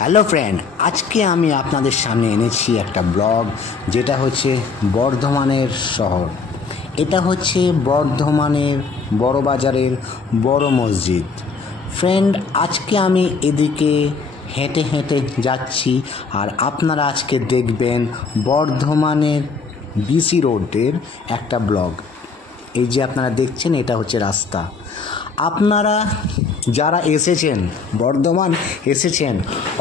Hello friend, আজকে আমি আপনাদের সামনে এনেছি একটা ব্লগ, যেটা হচ্ছে বর্ধমানের শহর। এটা হচ্ছে বর্ধমানের বড় বাজারের বড় মসজিদ। ফ্রেন্ড, আজকে আমি এদিকে হেঁটে হেঁটে যাচ্ছি, আর আপনারা আজকে দেখবেন বর্ধমানের বিসি রোডের একটা ব্লগ। এই যে আপনারা দেখছেন, এটা হচ্ছে রাস্তা। আপনারা যারা এসেছেন, বর্ধমান এসেছেন,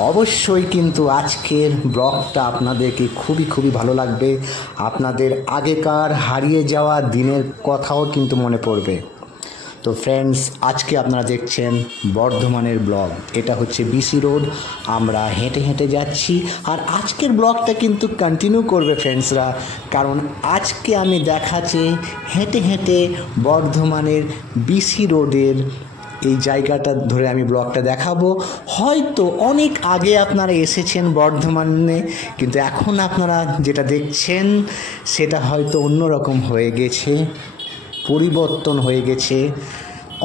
অবশ্যই কিন্তু আজকের ব্লগটা আপনাদেরকে খুবই ভালো লাগবে। আপনাদের আগেকার হারিয়ে যাওয়া দিনের কথাও কিন্তু মনে পড়বে। তো ফ্রেন্ডস, আজকে আপনারা দেখছেন বর্ধমানের ব্লগ। এটা হচ্ছে বিসি রোড। আমরা হেঁটে হেঁটে যাচ্ছি, আর আজকের ব্লগটা কিন্তু কন্টিনিউ করবে ফ্রেন্ডসরা, কারণ আজকে আমি দেখাচ্ছি হেঁটে হেঁটে বর্ধমানের বিসি রোডের এই জায়গাটা ধরে আমি ব্লগটা দেখাবো। হয়তো অনেক আগে আপনারা এসেছেন বর্ধমানে, কিন্তু এখন আপনারা যেটা দেখছেন সেটা হয়তো অন্যরকম হয়ে গেছে, পরিবর্তন হয়ে গেছে।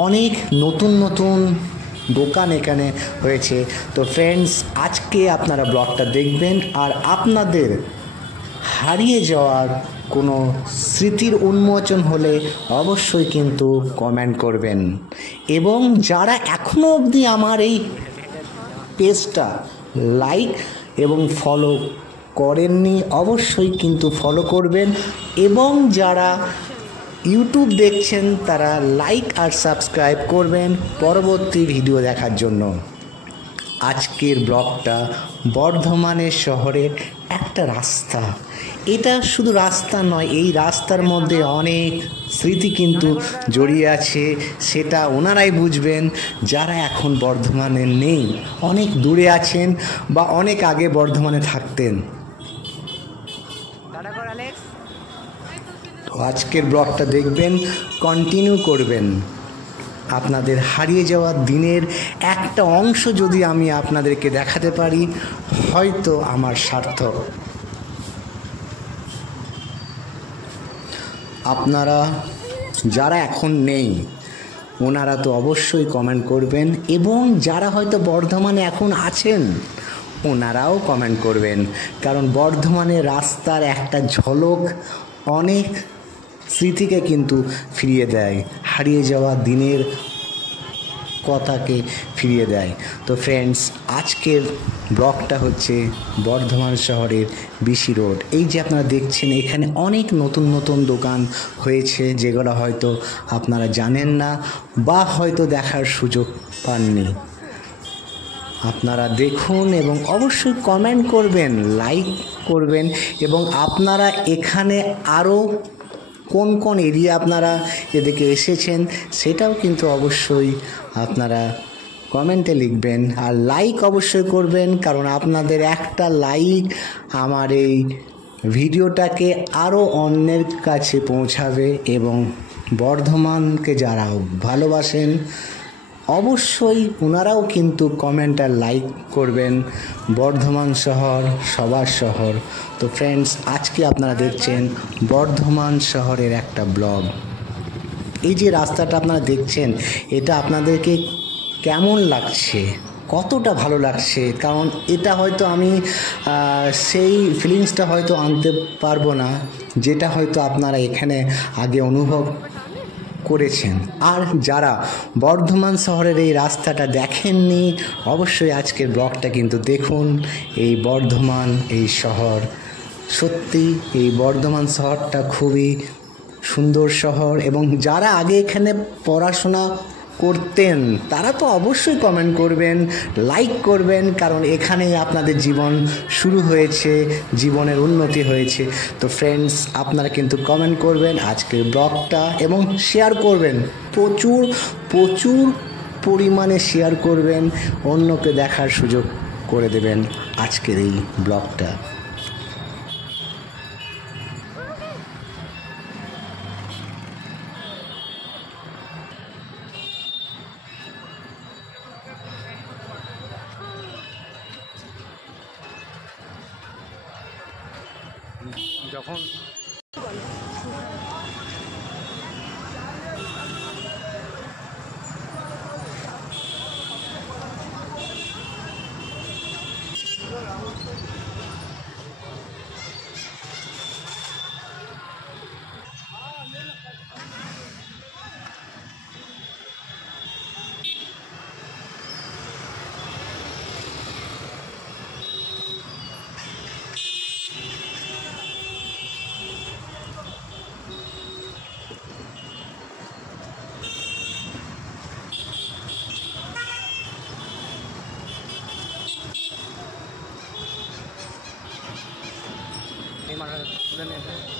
অনেক নতুন নতুন দোকান এখানে হয়েছে। তো ফ্রেন্ডস, আজকে আপনারা ব্লগটা দেখবেন, আর আপনাদের হারিয়ে যাওয়ার কোনো স্মৃতির উন্মোচন হলে অবশ্যই কিন্তু কমেন্ট করবেন। এবং যারা এখনও অবধি আমার এই পেজটা লাইক এবং ফলো করেননি, অবশ্যই কিন্তু ফলো করবেন। এবং যারা ইউটিউব দেখছেন, তারা লাইক আর সাবস্ক্রাইব করবেন পরবর্তী ভিডিও দেখার জন্য। আজকের ব্লগটা বর্ধমানের শহরের একটা রাস্তা। এটা শুধু রাস্তা নয়, এই রাস্তার মধ্যে অনেক স্মৃতি কিন্তু জড়িয়ে আছে। সেটা ওনারাই বুঝবেন যারা এখন বর্ধমানে নেই, অনেক দূরে আছেন বা অনেক আগে বর্ধমানে থাকতেন। তো আজকের ব্লগটা দেখবেন, কন্টিনিউ করবেন। আপনাদের হারিয়ে যাওয়া দিনের একটা অংশ যদি আমি আপনাদেরকে দেখাতে পারি, হয়তো আমার সার্থক। আপনারা যারা এখন নেই, ওনারা তো অবশ্যই কমেন্ট করবেন, এবং যারা হয়তো বর্ধমানে এখন আছেন, ওনারাও কমেন্ট করবেন। কারণ বর্ধমানের রাস্তার একটা ঝলক অনেক স্মৃতিকে কিন্তু ফিরিয়ে দেয়, হারিয়ে যাওয়া দিনের কথাকে ফিরিয়ে দেয়। তো ফ্রেন্ডস, আজকের ব্লগটা হচ্ছে বর্ধমান শহরের বিসি রোড। এই যে আপনারা দেখছেন, এখানে অনেক নতুন নতুন দোকান হয়েছে, যেগুলো হয়তো আপনারা জানেন না বা হয়তো দেখার সুযোগ পাননি। আপনারা দেখুন এবং অবশ্যই কমেন্ট করবেন, লাইক করবেন, এবং আপনারা এখানে আরও কোন কোন এরিয়া আপনারা এদিকে এসেছেন সেটাও কিন্তু অবশ্যই আপনারা কমেন্টে লিখবেন। আর লাইক অবশ্যই করবেন, কারণ আপনাদের একটা লাইক আমার এই ভিডিওটাকে আরও অন্যের কাছে পৌঁছাবে। এবং বর্ধমানকে যারা ভালোবাসেন, অবশ্যই ওনারাও কিন্তু কমেন্ট আর লাইক করবেন। বর্ধমান শহর সবার শহর। তো ফ্রেন্ডস, আজকে আপনারা দেখছেন বর্ধমান শহরের একটা ব্লগ। এই যে রাস্তাটা আপনারা দেখছেন, এটা আপনাদেরকে কেমন লাগছে, কতটা ভালো লাগছে? কারণ এটা হয়তো আমি সেই ফিলিংসটা হয়তো আনতে পারবো না, যেটা হয়তো আপনারা এখানে আগে অনুভব করেছেন। আর যারা বর্ধমান শহরের এই রাস্তাটা দেখেননি, অবশ্যই আজকের ব্লগটা কিন্তু দেখুন। এই বর্ধমান, এই শহর, সত্যি এই বর্ধমান শহরটা খুবই সুন্দর শহর। এবং যারা আগে এখানে পড়াশোনা করতেন, তারা তো অবশ্যই কমেন্ট করবেন, লাইক করবেন, কারণ এখানেই আপনাদের জীবন শুরু হয়েছে, জীবনের উন্নতি হয়েছে। তো ফ্রেন্ডস, আপনারা কিন্তু কমেন্ট করবেন আজকের ব্লগটা, এবং শেয়ার করবেন, প্রচুর পরিমাণে শেয়ার করবেন, অন্যকে দেখার সুযোগ করে দেবেন আজকের এই ব্লগটা। যখন জানি এখন।